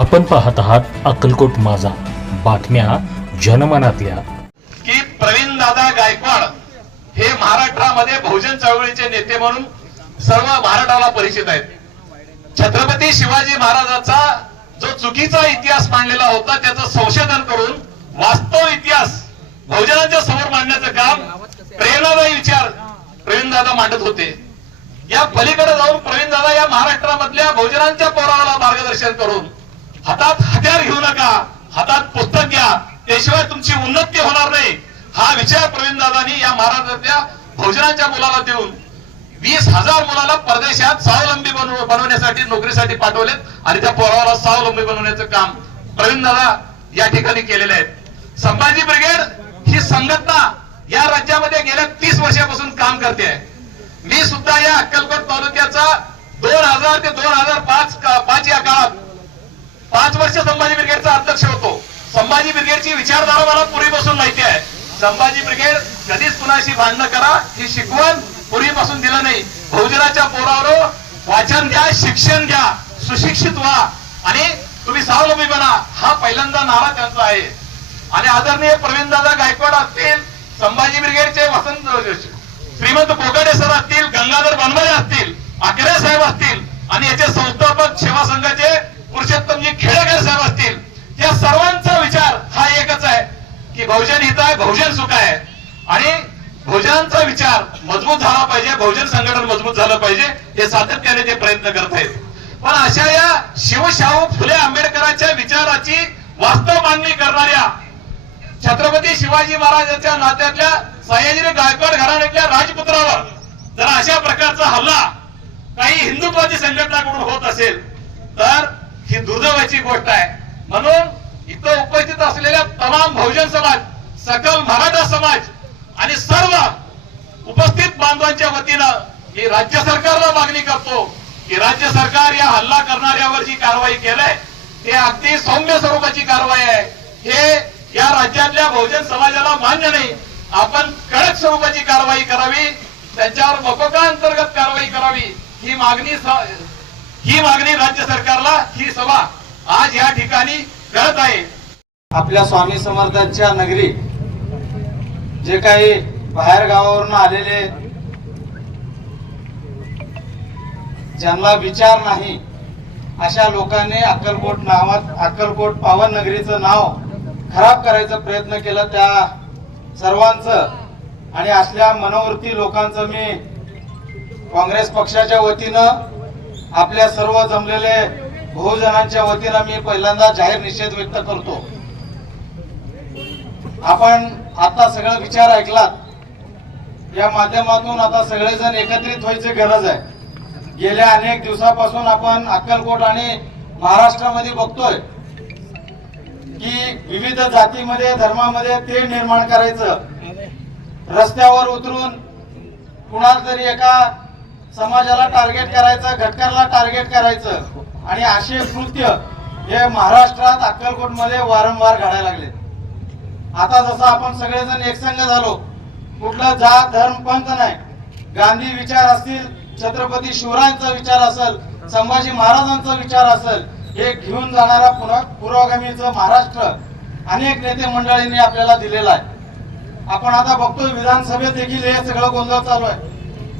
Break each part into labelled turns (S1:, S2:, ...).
S1: आपण पाहत आहात अक्कलकोट माझा. बातम्या जनमनातल्या.
S2: की प्रवीण दादा गायकवाड हे महाराष्ट्रामध्ये बहुजन चळवळीचे नेते म्हणून सर्व महाराष्ट्राला परिचित आहेत. छत्रपती शिवाजी महाराजाचा जो चुकीचा इतिहास मांडलेला होता त्याचं संशोधन करून वास्तव इतिहास बहुजनांच्या समोर मांडण्याचं काम प्रेरणादायी विचार प्रवीण दादा मांडत होते. या पलीकडे जाऊन प्रवीण दादा या महाराष्ट्रामधल्या बहुजनांच्या पोराला मार्गदर्शन करून हातात हत्यार घेऊ नका. हातात पुस्तक घ्या. त्याशिवाय तुमची उन्नती होणार नाही. हा विचार प्रवीण दादांनी या महाराष्ट्रातल्या भोजनाच्या मुलाला देऊन वीस हजार मुलाला परदेशात स्वावलंबी बनवण्यासाठी नोकरीसाठी पाठवलेत आणि त्या पोराला स्वावलंबी बनवण्याचं काम प्रवीण दादा या ठिकाणी केलेले आहेत संभाजी ब्रिगेड ही संघटना या राज्यामध्ये गेल्या तीस वर्षापासून काम करते आहे. मी सुद्धा या अक्कलकोट तालुक्याचा दोन हजार ते दोन हजार पाच पाच या काळात पाच वर्ष संभाजी ब्रिगेडचा अध्यक्ष होतो. संभाजी ब्रिगेडची विचारधारा मला पूर्वीपासून माहिती आहे. संभाजी ब्रिगेड कधीच कुणाशी भांडणं करा ही शिकवण पूर्वीपासून दिलं नाही. बहुजनाच्या पोरावर वाचन द्या शिक्षण द्या सुशिक्षित व्हा आणि तुम्ही स्वावलंबी बना. हा पहिल्यांदा नारा त्यांचा आहे. आणि आदरणीय प्रवीणदादा गायकवाड असतील संभाजी ब्रिगेडचे वसंत श्रीमंत कोकाडे सर असतील गंगाधर बनवले असतील आकरे साहेब असतील आणि याचे संस्थापक सेवा संघाचे पुरुषोत्तमजी खेडेकर साहेब असतील या सर्वांचा विचार हा एकच आहे की बहुजन हित आहे बहुजन सुख आहे आणि बहुजनांचा विचार मजबूत झाला पाहिजे बहुजन संघटन मजबूत झालं पाहिजे हे सातत्याने ते प्रयत्न करत आहेत पण अशा या शिवशाहू फुले आंबेडकरांच्या विचाराची वास्तव मांडणी करणाऱ्या छत्रपती शिवाजी महाराजांच्या नात्यातल्या सयाजीने गायकवाड घराण्यातल्या राजपुत्रावर जर अशा प्रकारचा हल्ला काही हिंदुत्वादी संघटनाकडून होत असेल तर ही दुर्दैवाची गोष्ट आहे. म्हणून इथं उपस्थित असलेल्या तमाम बहुजन समाज सकल मराठा समाज आणि सर्व उपस्थित बांधवांच्या वतीनं मी राज्य सरकारला मागणी करतो की राज्य सरकार या हल्ला करणाऱ्यावर जी कारवाई केलंय ते अगदी सौम्य स्वरूपाची कारवाई आहे. हे या राज्यातल्या बहुजन समाजाला मान्य नाही. आपण कडक स्वरूपाची कारवाई करावी त्यांच्यावर मकोका अंतर्गत कारवाई करावी ही मागणी ही मागणी राज्य सरकारला ही सभा आज या ठिकाणी करत आहे.
S3: आपल्या स्वामी समर्थांच्या नगरी जे काही बाहेर गावावरून आलेले ज्यांना विचार नाही अशा लोकांनी अक्कलकोट नावात अक्कलकोट पावन नगरीचं नाव खराब करायचा प्रयत्न केला. त्या सर्वांचं आणि असल्या मनोवृत्ती लोकांचं मी काँग्रेस पक्षाच्या वतीनं आपल्या सर्व जमलेले बहुजनांच्या वतीनं मी पहिल्यांदा जाहीर निषेध व्यक्त करतो. आपण आता सगळं विचार ऐकलात. या माध्यमातून आता सगळेजण एकत्रित व्हायची गरज आहे. गेल्या अनेक दिवसापासून आपण अक्कलकोट आणि महाराष्ट्रामध्ये बघतोय की विविध जातीमध्ये धर्मामध्ये ते निर्माण करायचं. रस्त्यावर उतरून कुणाला तरी एका समाजाला टार्गेट करायचं घटकांना टार्गेट करायचं. आणि असे कृत्य हे महाराष्ट्रात अक्कलकोटमध्ये वारंवार घडायला लागले. आता जसं आपण सगळेजण एकसंघ झालो कुठला जात धर्म पंथ नाही. गांधी विचार असतील छत्रपती शिवरायांचा विचार असेल संभाजी महाराजांचा विचार असेल हे घेऊन जाणारा पुरोगामीचं महाराष्ट्र अनेक नेते मंडळींनी आपल्याला दिलेला आहे. आपण आता बघतोय विधानसभेत देखील हे सगळं गोंधळ चालू आहे.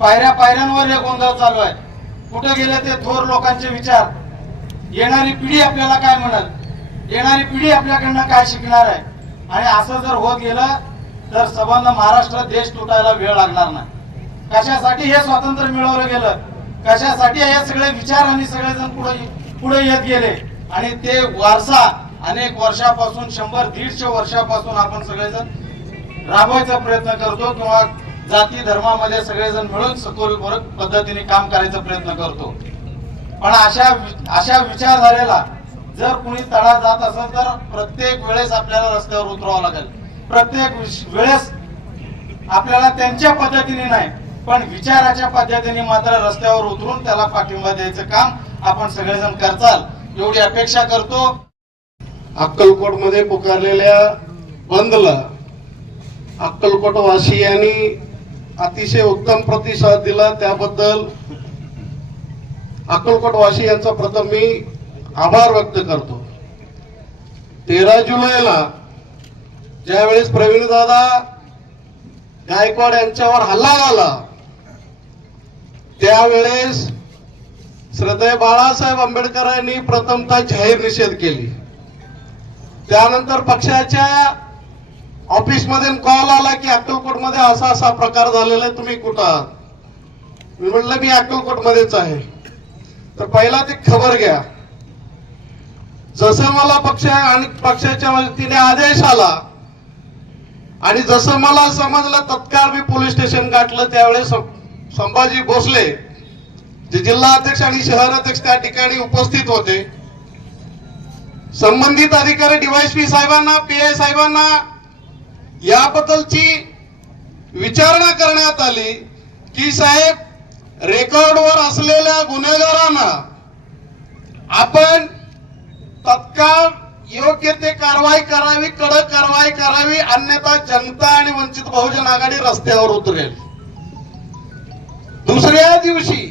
S3: पायऱ्या पायऱ्यांवर हे गोंधळ चालू आहे. कुठं गेले ते थोर लोकांचे विचार. येणारी पिढी आपल्याला काय म्हणल? येणारी पिढी आपल्याकडनं काय शिकणार आहे? आणि असं जर होत गेलं तर संबंध महाराष्ट्र देश तुटायला वेळ लागणार नाही. कशासाठी हे स्वातंत्र्य मिळवलं गेलं? कशासाठी हे सगळे विचार आणि सगळेजण पुढे पुढे येत गेले? आणि ते वारसा अनेक वर्षापासून शंभर दीडशे वर्षापासून आपण सगळेजण राबवायचा प्रयत्न करतो किंवा जाती धर्मामध्ये सगळेजण मिळून सखोल पद्धतीने काम करायचा प्रयत्न करतो. पण अशा अशा विचारधारेला जर कुणी तळा जात असेल तर प्रत्येक वेळेस आपल्याला रस्त्यावर उतरावं लागेल. प्रत्येक वेळेस आपल्याला त्यांच्या पद्धतीने नाही पण विचाराच्या पद्धतीने मात्र रस्त्यावर उतरून त्याला पाठिंबा द्यायचं काम आपण सगळेजण करचाल एवढी अपेक्षा करतो.
S4: अक्कलकोटमध्ये पुकारलेल्या बंदला अक्कलकोट वासियांनी अतिशय उत्तम प्रतिसाद दिला. त्याबद्दल अक्कलकोट यांचा प्रथम मी आभार व्यक्त करतो.
S5: तेरा जुलैला ज्यावेळेस प्रवीण दादा गायकवाड यांच्यावर हल्ला झाला त्यावेळेस श्रद्धेय बाळासाहेब आंबेडकरांनी प्रथमतः जाहीर निषेध केली. त्यानंतर पक्षाच्या ऑफिसमध्ये कॉल आला की अक्कलकोटमध्ये असा असा प्रकार झालेला आहे तुम्ही कुठं आहात? मी म्हटलं मी अक्कलकोट मध्येच आहे. तर पहिला ती खबर घ्या. जसं मला पक्ष आणि पक्षाच्या वतीने आदेश आला आणि जसं मला समजलं तत्काळ मी पोलीस स्टेशन गाठलं त्यावेळेस संभाजी भोसले जे जिल्हा अध्यक्ष आणि शहर अध्यक्ष त्या ठिकाणी उपस्थित होते. संबंधित अधिकारी डीवायसपी साहेबांना पी आय साहेबांना याबद्दलची विचारणा करण्यात आली की साहेब रेकॉर्डवर असलेल्या गुन्हेगारांना आपण तत्काळ योग्य ते कारवाई करावी कडक कारवाई करावी अन्यथा जनता आणि वंचित बहुजन आघाडी रस्त्यावर उतरेल. दुसऱ्या दिवशी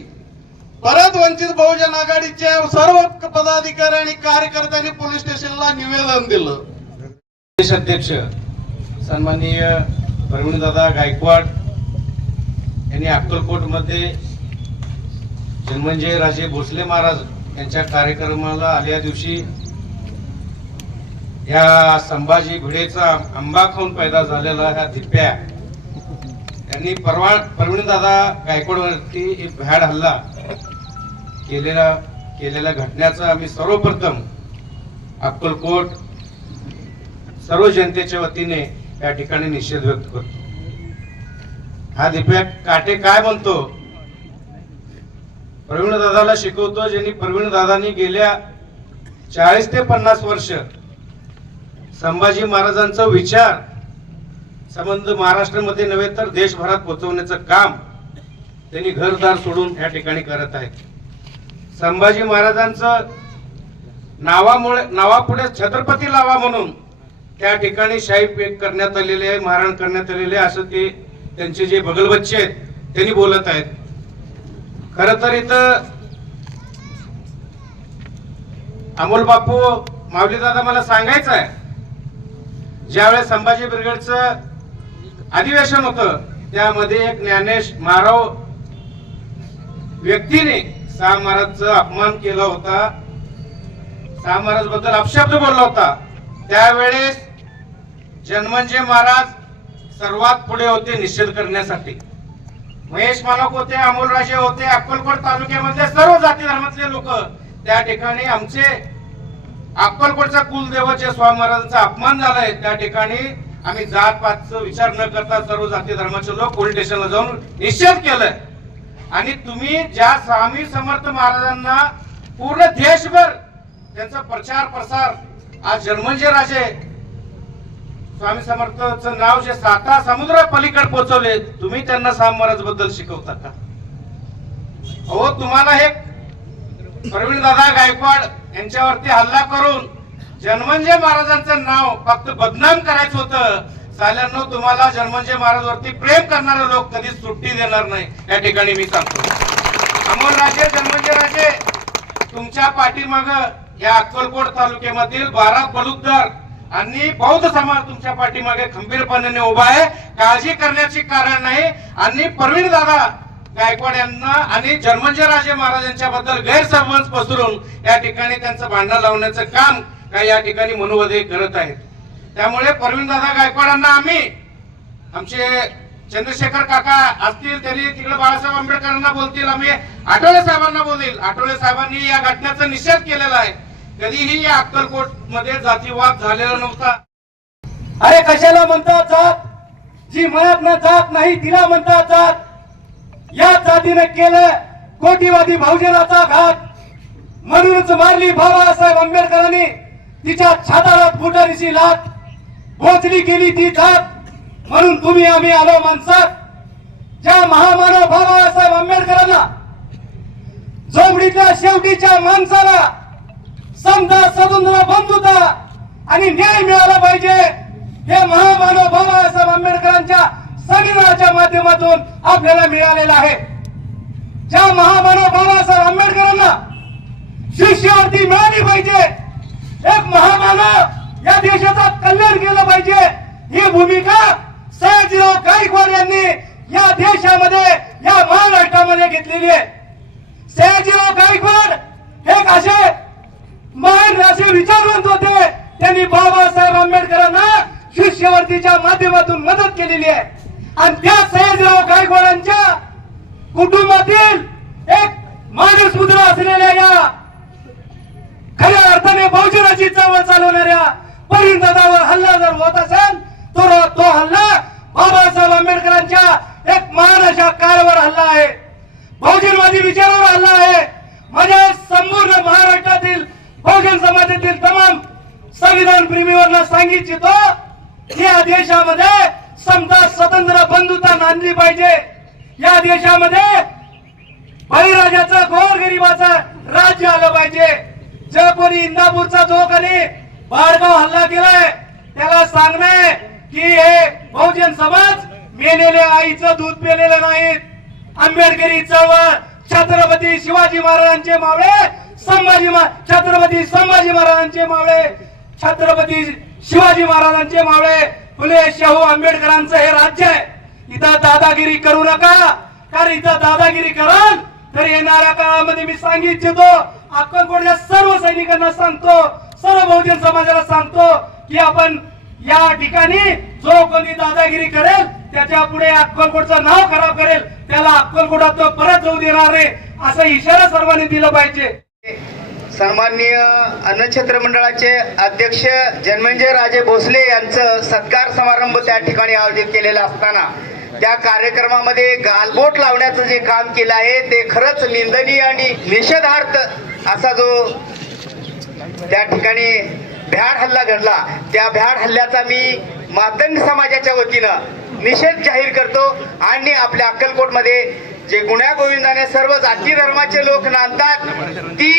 S5: परत वंचित बहुजन आघाडीच्या सर्व पदाधिकारी आणि कार्यकर्त्यांनी पोलीस स्टेशनला निवेदन दिलं.
S3: प्रदेश अध्यक्ष सन्माननीय प्रवीणदादा गायकवाड यांनी अक्कलकोटमध्ये जन्मंजय राजे भोसले महाराज यांच्या कार्यक्रमाला आल्या दिवशी या संभाजी भिडेचा आंबा खाऊन पैदा झालेला ह्या दिप्या त्यांनी परवा प्रवीणदादा गायकवाडवरती एक भ्याड हल्ला केलेला केलेल्या घटनेचा आम्ही सर्वप्रथम अक्कलकोट सर्व जनतेच्या वतीने या ठिकाणी निषेध व्यक्त करतो हा दिप्या काटे काय म्हणतो? प्रवीण दादाला शिकवतो ज्यांनी प्रवीण दादांनी गेल्या चाळीस ते पन्नास वर्ष संभाजी महाराजांचा विचार संबंध महाराष्ट्रामध्ये नव्हे तर देशभरात पोहोचवण्याचं काम त्यांनी घरदार सोडून या ठिकाणी करत आहेत. संभाजी महाराजांचं नावामुळे नावापुढे छत्रपती लावा म्हणून त्या ठिकाणी शाही पेक करण्यात आलेले आहे मारहाण करण्यात आलेले आहे असं ते त्यांचे जे बगलबच्चे आहेत त्यांनी बोलत आहेत. खर तर इथं अमोल बापू माऊली दादा मला सांगायचं आहे. ज्यावेळेस संभाजी ब्रिगेडचं अधिवेशन होतं त्यामध्ये एक ज्ञानेश मारव व्यक्तीने शाह महाराजचा अपमान केला होता. शाह महाराजबद्दल अपशब्द बोलला होता. त्यावेळेस जन्मंजय महाराज सर्वात पुढे होते निषेध करण्यासाठी. महेश मालक होते अमोलराजे होते अक्कलकोट तालुक्यामधले सर्व जाती धर्मातले लोक त्या ठिकाणी आमचे अक्कलकोटचा कुलदेवाचे स्वामी महाराजांचा अपमान झालाय त्या ठिकाणी आम्ही जात पातचा विचार न करता सर्व जाती धर्माचे लोक पोलीस स्टेशनला जाऊन निषेध केलाय. आणि तुम्ही ज्या स्वामी समर्थ महाराजांना पूर्ण देशभर त्यांचा प्रचार प्रसार आज जन्मंजय राजे स्वामी समर्थचं नाव जे साता समुद्र पलीकडे पोहोचवले तुम्ही त्यांना सामराजबद्दल शिकवता का? हो तुम्हाला हे प्रवीण दादा गायकवाड यांच्यावरती हल्ला करून जन्मंजय महाराजांचं नाव फक्त बदनाम करायचं होतं. साल्यांनो तुम्हाला जन्मंजय महाराजवरती प्रेम करणारे लोक कधीच सुट्टी देणार नाही. या ठिकाणी मी सांगतो. अमोल राजे जन्मंजय राजे तुमच्या पाठीमाग या अक्कलकोट तालुक्यामधील बारा बलुतदार आणि बौद्ध समाज तुमच्या पाठीमागे खंबीरपणे उभा आहे. काळजी करण्याची कारण नाही. आणि प्रवीण दादा गायकवाड यांना आणि जन्मंजय राजे महाराजांच्या बद्दल गैरसमज पसरून या ठिकाणी त्यांचं भांडण लावण्याचं काम काही या ठिकाणी मनोवधे करत आहेत. त्यामुळे प्रवीण दादा गायकवाडांना आम्ही आमचे चंद्रशेखर काका असतील तरी तिकडे बाळासाहेब आंबेडकरांना बोलतील आम्ही आठवले साहेबांना बोलील आठवले साहेबांनी या घटनेचा निषेध केलेला आहे. कधीही या अक्कलकोटमध्ये जातीवाद झालेला नव्हता.
S6: अरे कशाला म्हणतात जात? जी मनात जात नाही तिला म्हणतात जात. या जातीने केलं कोटीवादी भाऊजनाचा घात. म्हणूनच मारली बाबासाहेब आंबेडकरांनी तिच्या छाताला फुटारीची लात. पोचली केली ती जात. म्हणून तुम्ही आम्ही आलो माणसात. ज्या महामानव बाबासाहेब आंबेडकरांना झोपडीच्या शेवटीच्या माणसाला समजा स्वतंत्र बंधुता आणि न्याय मिळाला पाहिजे. हे महामानव बाबासाहेब आंबेडकरांच्या संविधानाच्या माध्यमातून आपल्याला मिळालेलं आहे. ज्या महामानव बाबासाहेब आंबेडकरांना शिष्यवृत्ती मिळाली पाहिजे. एक महामानव या देशाचा कल्याण केलं पाहिजे. ही भूमिका सयाजीराव गायकवाड यांनी या देशामध्ये या महाराष्ट्रामध्ये घेतलेली आहे. सयाजीराव गायकवाड हे असे महान असे विचारवंत होते. त्यांनी बाबासाहेब आंबेडकरांना शिष्यवर्तीच्या माध्यमातून मदत केलेली आहे. आणि त्या सयाजीराव गायकवाडांच्या कुटुंबातील एक माणूस मुद्रा असलेल्या या खऱ्या अर्थाने बहुजनाची चळवळ चालवणाऱ्या परिणदादावर हल्ला जर होत असेल तर तो हल्ला बाबासाहेब आंबेडकरांच्या एक महान अशा कारवर हल्ला आहे. बहुजनवादी विचारावर हल्ला आहे. माझ्या संपूर्ण महाराष्ट्रातील बहुजन समाजातील तमाम संविधान प्रेमीवरला सांगित इच्छितो या देशामध्ये समता स्वतंत्र बंधुता नांदली पाहिजे. या देशामध्ये बळीराजाचा गोरगरिबाचा राज्य आलं पाहिजे. जर कोणी इंदापूरचा जो कोणी बाळगाव हल्ला केलाय त्याला सांगणे की हे बहुजन समाज मेलेल्या आईचं दूध पेलेलं नाहीत. आंबेडकरी चळवळ छत्रपती शिवाजी महाराजांचे मावळे संभाजी छत्रपती संभाजी महाराजांचे मावळे छत्रपती शिवाजी महाराजांचे मावळे फुले शाहू आंबेडकरांचं हे राज्य आहे. इथं दादागिरी करू नका कारण इथं दादागिरी कराल तर येणाऱ्या काळामध्ये मी सांगू इच्छितो अक्कलकोटच्या सर्व सैनिकांना सांगतो सर्व बहुजन समाजाला सांगतो की आपण या ठिकाणी जो कोणी दादागिरी करेल त्याच्या पुढे अक्कलकोटचं नाव खराब करेल त्याला अक्कलकोटात तो परत जाऊ देणार आहे असा इशारा सर्वांनी दिला पाहिजे.
S7: सन्माननीय अन्नक्षेत्र मंडळाचे अध्यक्ष जन्मंजय राजे भोसले यांचं सत्कार समारंभ त्या ठिकाणी आयोजित केलेला असताना त्या कार्यक्रमामध्ये गालबोट लावण्याचं जे काम केलं आहे ते खरंच निंदनीय आणि निषेधार्थ असा जो त्या ठिकाणी भ्याड हल्ला घडला त्या भ्याड हल्ल्याचा मी मातंग समाजाच्या वतीनं निषेध जाहीर करतो आणि आपल्या अक्कलकोटमध्ये जे गुण्या गोविंदाने सर्व जाती धर्माचे लोक नांदतात ती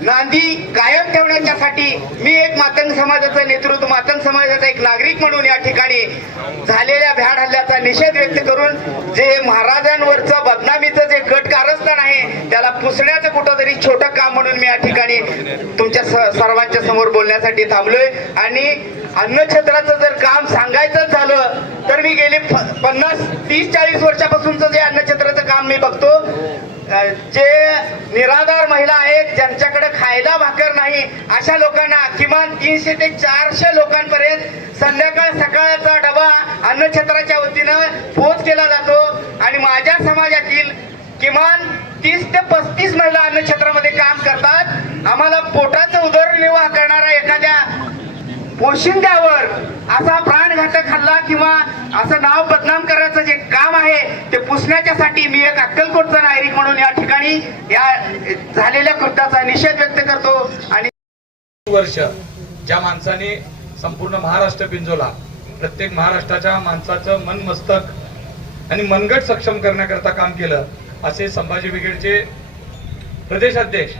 S7: नांदी कायम ठेवण्याच्यासाठी मी एक मातंग समाजाचं नेतृत्व मातंग समाजाचा एक नागरिक म्हणून या ठिकाणी झालेल्या भ्याड हल्ल्याचा निषेध व्यक्त करून जे महाराजांवरचं बदनामीचं जे गट कारस्थान आहे त्याला पुसण्याचं कुठंतरी छोटं काम म्हणून मी या ठिकाणी तुमच्या स- सर्वांच्या समोर बोलण्यासाठी थांबलोय. आणि अन्नछत्राचं जर काम सांगायचं झालं तर मी गेले प- पन्नास तीस चाळीस वर्षापासूनचं जे अन्नछत्राचं काम मी बघतो जे निराधार महिला आहेत ज्यांच्याकडे खायला भाकर नाही अशा लोकांना किमान तीनशे ते चारशे लोकांपर्यंत संध्याकाळ सकाळचा डबा अन्नछत्राच्या वतीनं पोच केला जातो. आणि माझ्या समाजातील किमान तीस ते पस्तीस महिला अन्नछत्रामध्ये काम करतात. आम्हाला पोटाचा उदरनिर्वाह करणारा एखाद्या पोशिंद्यावर असा प्राणघातक हल्ला किंवा असं नाव बदनाम करायचं जे काम आहे ते पुसण्याच्यासाठी मी एक अक्कलकोटचा नागरिक म्हणून या ठिकाणी या झालेल्या कृत्याचा निषेध व्यक्त करतो आणि
S8: वर्ष ज्या माणसाने संपूर्ण महाराष्ट्र पिंजवला प्रत्येक महाराष्ट्राच्या माणसाचं मन मस्तक आणि मनगट सक्षम करण्याकरता काम केलं असे संभाजी ब्रिगेडचे प्रदेशाध्यक्ष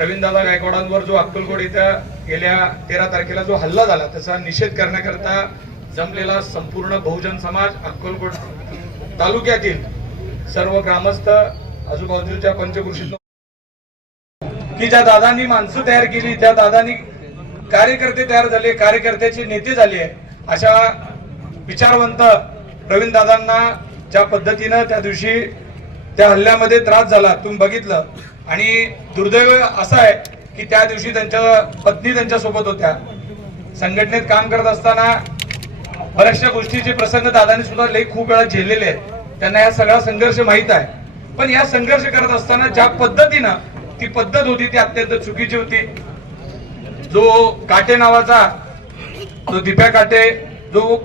S8: रवींद्रदादा गायकवाडांवर जो अक्कलकोट इथं गेल्या तेरा तारखेला जो हल्ला झाला त्याचा निषेध करण्याकरता जमलेला संपूर्ण बहुजन समाज अक्कलकोट तालुक्यातील सर्व ग्रामस्थ आजूबाजूच्या पंचकृषी की ज्या दादांनी माणसं तयार केली त्या दादांनी कार्यकर्ते तयार झाले कार्यकर्त्याचे नेते झाले अशा विचारवंत प्रवीण दादांना ज्या पद्धतीनं त्या दिवशी त्या हल्ल्यामध्ये त्रास झाला तुम्ही बघितलं. आणि दुर्दैव असं आहे की त्या दिवशी त्यांच्या पत्नी त्यांच्यासोबत होत्या. संघटनेत काम करत असताना बऱ्याचशा गोष्टीचे प्रसंग दादांनी सुद्धा लई खूप वेळा झेललेले आहेत. त्यांना या सगळा संघर्ष माहीत आहे. पण या संघर्ष करत असताना ज्या पद्धतीनं ती पद्धत होती ती अत्यंत चुकीची होती. जो काटे नावाचा जो दिप्या काटे जो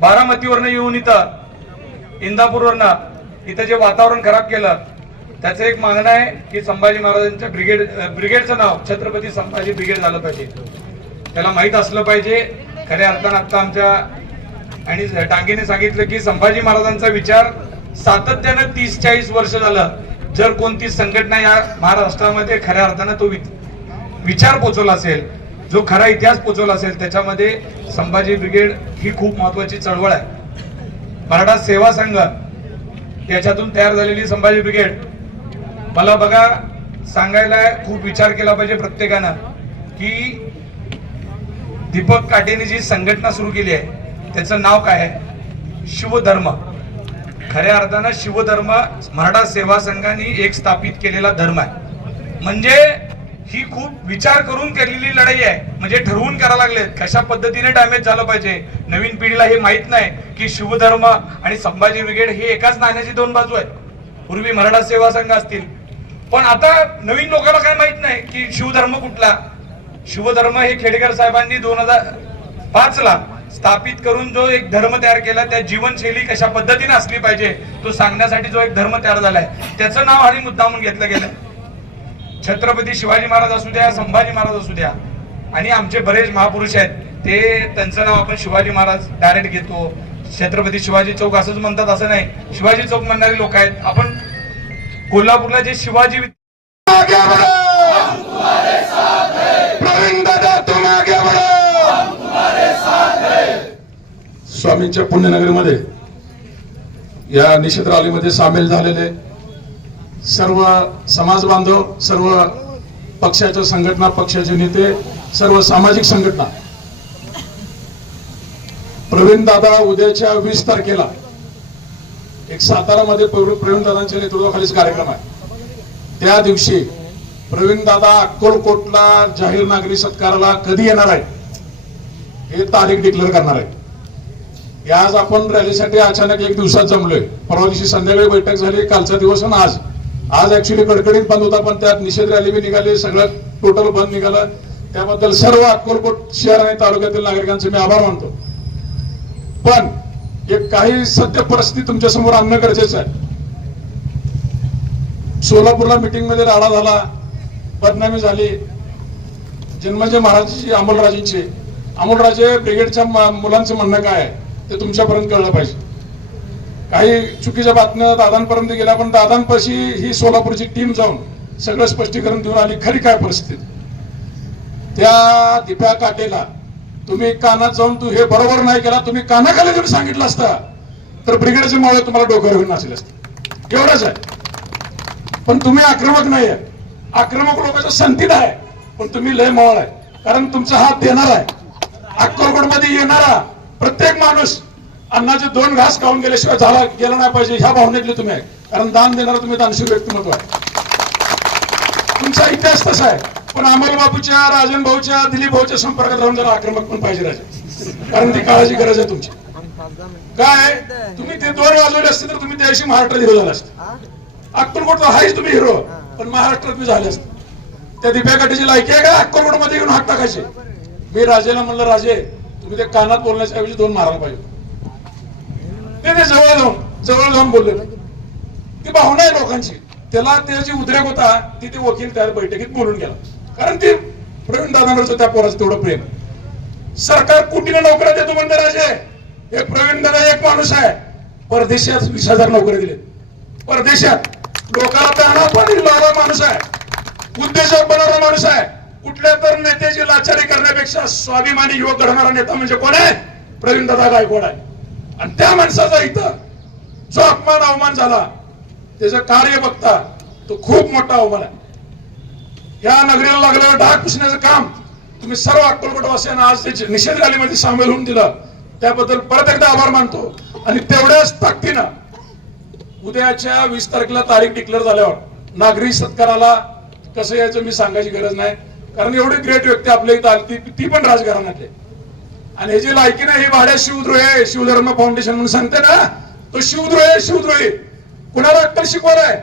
S8: बारामतीवरनं येऊन इथं इंदापूरवरनं इथं जे वातावरण खराब केलं त्याचं एक मागणं आहे की संभाजी महाराजांच्या ब्रिगेड ब्रिगेडचं नाव छत्रपती संभाजी ब्रिगेड झालं पाहिजे. त्याला माहीत असलं पाहिजे. खऱ्या अर्थानं आता आमच्या आणि टांगेने सांगितलं की संभाजी महाराजांचा विचार सातत्यानं तीस चाळीस वर्ष झालं. जर कोणती संघटना या महाराष्ट्रामध्ये खऱ्या अर्थानं तो वि- विचार पोचवला असेल जो खरा इतिहास पोचवला असेल त्याच्यामध्ये संभाजी ब्रिगेड ही खूप महत्वाची चळवळ आहे. मराठा सेवा संघ याच्यातून तयार झालेली संभाजी ब्रिगेड. मला बघा सांगायला खूप विचार केला पाहिजे प्रत्येकानं की दीपक काटेने जी संघटना सुरू केली आहे त्याचं नाव काय आहे? शिवधर्म. खऱ्या अर्थानं शिवधर्म मराठा सेवा संघाने एक स्थापित केलेला धर्म आहे. म्हणजे ही खूप विचार करून केलेली लढाई आहे. म्हणजे ठरवून करायला लागलेत. कशा पद्धतीने डॅमेज झालं पाहिजे? नवीन पिढीला हे माहीत नाही की शिवधर्म आणि संभाजी ब्रिगेड हे एकाच नाण्याची दोन बाजू आहेत. पूर्वी मराठा सेवा संघ असतील. पण आता नवीन लोकांना काय माहीत नाही की शिवधर्म कुठला? शिवधर्म हे खेडेकर साहेबांनी दोन हजार पाच ला स्थापित करून जो एक धर्म तयार केला त्या जीवनशैली कशा पद्धतीने असली पाहिजे तो सांगण्यासाठी जो एक धर्म तयार झालाय त्याचं नाव आणि म्हणून घेतलं गेलं. छत्रपती शिवाजी महाराज असू द्या संभाजी महाराज असू द्या आणि आमचे बरेच महापुरुष आहेत ते त्यांचं नाव आपण शिवाजी महाराज डायरेक्ट घेतो. छत्रपती शिवाजी चौक असंच म्हणतात असं नाही. शिवाजी चौक म्हणणारे लोक आहेत. आपण कोल्हापूरला जे शिवाजी
S4: स्वामींच्या पुण्यनगरीमध्ये या निषेध रॅलीमध्ये सामील झालेले सर्व समाज बांधव सर्व पक्षाच्या संघटना पक्षाचे नेते सर्व सामाजिक संघटना. प्रवीण दादा उद्याच्या वीस तारखेला एक सातारामध्ये प्रवीण दादांच्या नेतृत्वाखालीच कार्यक्रम आहे. त्या दिवशी प्रवीण दादा अक्कलकोटला जाहीर नागरी सत्काराला कधी येणार आहे हे तारीख डिक्लेअर करणार आहे हे आज आपण रॅलीसाठी अचानक एक दिवसात जमलोय. परवा दिवशी संध्याकाळी बैठक झाली कालचा दिवस आणि आज. आज ऍक्च्युली कडकडीत बंद होता पण त्यात निषेध रॅली बी निघाली सगळं टोटल बंद निघालं. त्याबद्दल सर्व अक्कलकोट शहर आणि तालुक्यातील नागरिकांचे मी आभार मानतो. पण एक काही सत्य परिस्थिती तुमच्यासमोर आणणं गरजेचं आहे. सोलापूरला मीटिंगमध्ये राडा झाला बदनामी झाली. जन्मजय महाराजांची अमोलराजेंची. अमोलराजे ब्रिगेडच्या मुलांचं म्हणणं काय आहे? ते तुमच्यापर्यंत कळलं पाहिजे. काही चुकीच्या बातम्या दादांपर्यंत गेल्या पण दादांपाशी ही सोलापूरची टीम जाऊन सगळं स्पष्टीकरण देऊन आली. खरी काय परिस्थिती? त्या दिप्या काटेला तुम्ही कानात जाऊन तू हे बरोबर नाही केला तुम्ही कानाखाली जर सांगितलं असता तर ब्रिगेडचे मावळे तुम्हाला डोक्यावर घेऊन नसेल असते. एवढंच आहे. पण तुम्ही आक्रमक नाही आहे आक्रमक लोकांचा संतीत आहे पण तुम्ही लय मवळ आहे. कारण तुमचा हात देणार आहे. अक्कलकोटमध्ये येणारा प्रत्येक माणूस अन्नाचे दोन घास खाऊन गेल्याशिवाय झाला गेला नाही पाहिजे ह्या भावनेतले तुम्ही आहे. कारण दान देणारा तुम्ही दानशील व्यक्तिमत्व आहे. तुमचा इतिहास तसा आहे. पण अमोल बापूच्या राजन भाऊच्या दिलीप भाऊच्या संपर्कात राहून जरा आक्रमक पण पाहिजे राजे. कारण ती काळाची गरज आहे तुमची. काय तुम्ही ते दोन वाजवले असते तर तुम्ही त्याशी महाराष्ट्रात हिरो झाला असते. अक्कलकोट हाच तुम्ही हिरो. पण महाराष्ट्रात मी झाले असते. त्या दिप्या काठीची लायकी आहे का? अक्कलकोटमध्ये येऊन हात टाकायचे. मी राजेला म्हणलं राजे तुम्ही त्या कानात बोलण्याच्या ऐवजी दोन मारायला पाहिजे. ते ते जवळ जाऊन जवळ जाऊन बोलले. ती भावना आहे लोकांची. त्याला त्याची उद्रेक होता ती ते वकील त्या बैठकीत बोलून गेला. कारण ते प्रवीण दादांवरचं त्या पोराचं तेवढं प्रेम सरकार कोटीने नोकऱ्या देतो म्हणते राजे? हे प्रवीण दादा एक माणूस आहे. परदेशात वीस हजार नोकऱ्या दिले परदेशात लोकांना दाना पाणी माणूस आहे. उद्देशक बनवणारा माणूस आहे. कुठल्या तर नेत्याची लाचारी करण्यापेक्षा स्वाभिमानी युवक घडणारा नेता म्हणजे कोण आहे? प्रवीण दादा गायकवाड आहे. आणि त्या माणसाचा इथं जो अपमान अवमान झाला त्याचं कार्य बघता तो खूप मोठा अवमान आहे. या नगरीला लागलेलं डाग पुसण्याचं काम तुम्ही सर्व अक्कलकोटवासियांना आज त्याची निषेध रॅलीमध्ये सामील होऊन दिलं. त्याबद्दल परत एकदा आभार मानतो. आणि तेवढ्याच ताकदीनं उद्याच्या वीस तारखेला तारीख डिक्लेअर झाल्यावर नागरी सत्काराला कसं यायचं मी सांगायची गरज नाही. कारण एवढी ग्रेट व्यक्ती आपल्या इथं आली ती- ती पण राजकारणातले आणि हे जे लायकी ना हे भाड्या शिवद्रोही शिवधर्म फाउंडेशन म्हणून सांगते ना तो शिवद्रोही शिवद्रोही. कुणाला अक्कल शिकवलाय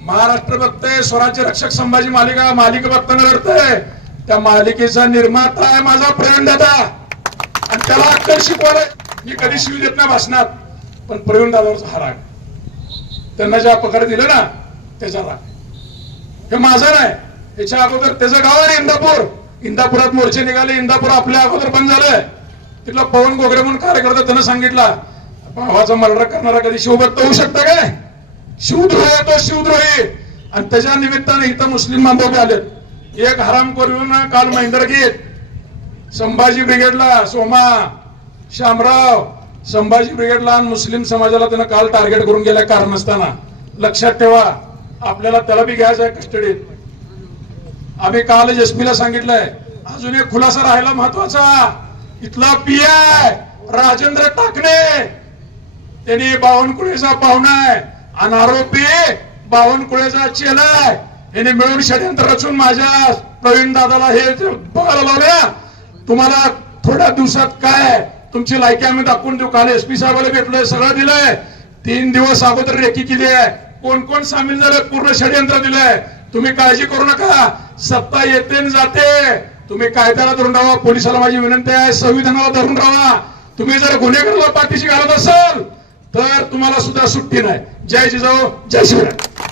S4: महाराष्ट्र बघतय स्वराज्य रक्षक संभाजी मालिका मालिका बघताना रडतंय. त्या मालिकेचा निर्माता आहे माझा प्रवीण दादा आणि त्याला अक्कल शिकवलाय मी कधी शिव देत नाही भाषणात पण प्रवीण दादावरचा हा राग. त्यांना ज्या पकड दिलं ना त्याचा राग. हे माझा नाही. त्याच्या अगोदर त्याचं गाव आहे इंदापूर. इंदापुरात मोर्चे निघाले इंदापूर आपल्या अगोदर बंद झालंय तिथला पवन गोगरे म्हणून कार्यकर्ता त्यानं सांगितला भावाचा मर्डर करणारा कधी शिवभक्त होऊ शकतं काय? शिवद्रोही तो शिवद्रोही. आणि त्याच्या निमित्ताने इथं मुस्लिम बांधव आलेत. एक हराम करून काल महेंद्रगीत संभाजी ब्रिगेडला सोमा शामराव संभाजी ब्रिगेडला आणि मुस्लिम समाजाला त्यानं काल टार्गेट करून गेल्या कारण असताना लक्षात ठेवा आपल्याला त्याला बी घ्यायचं आहे कस्टडीत. आम्ही काल जसमीला सांगितलंय अजून एक खुलासा राहिला महत्त्वाचा. इथला पी आय राजेंद्र टाकणे. त्यांनी बावनकुळेचा पाहुणा आहे आणि आरोपी बावनकुळेचा चेला आहे. याने मिळून षडयंत्र रचून माझ्या प्रवीण दादाला हे बघायला लावल्या तुम्हाला थोड्या दिवसात काय तुमची लायकी आम्ही दाखवून देऊ. काल एसपी साहेबाला भेटलोय सगळं दिलंय. तीन दिवस अगोदर रेकी केली आहे. कोण कोण सामील झालं? पूर्ण षडयंत्र दिलंय. तुम्ही काळजी करू नका. सत्ता येते आणि जाते. तुम्ही कायद्याला धरून राहा पोलिसाला माझी विनंती आहे संविधानाला धरून राहा. तुम्ही जर गुन्हेगाराला पाठीशी घालत असाल तर तुम्हाला सुद्धा सुट्टी नाही. जय जिजाऊ जय शिवराय.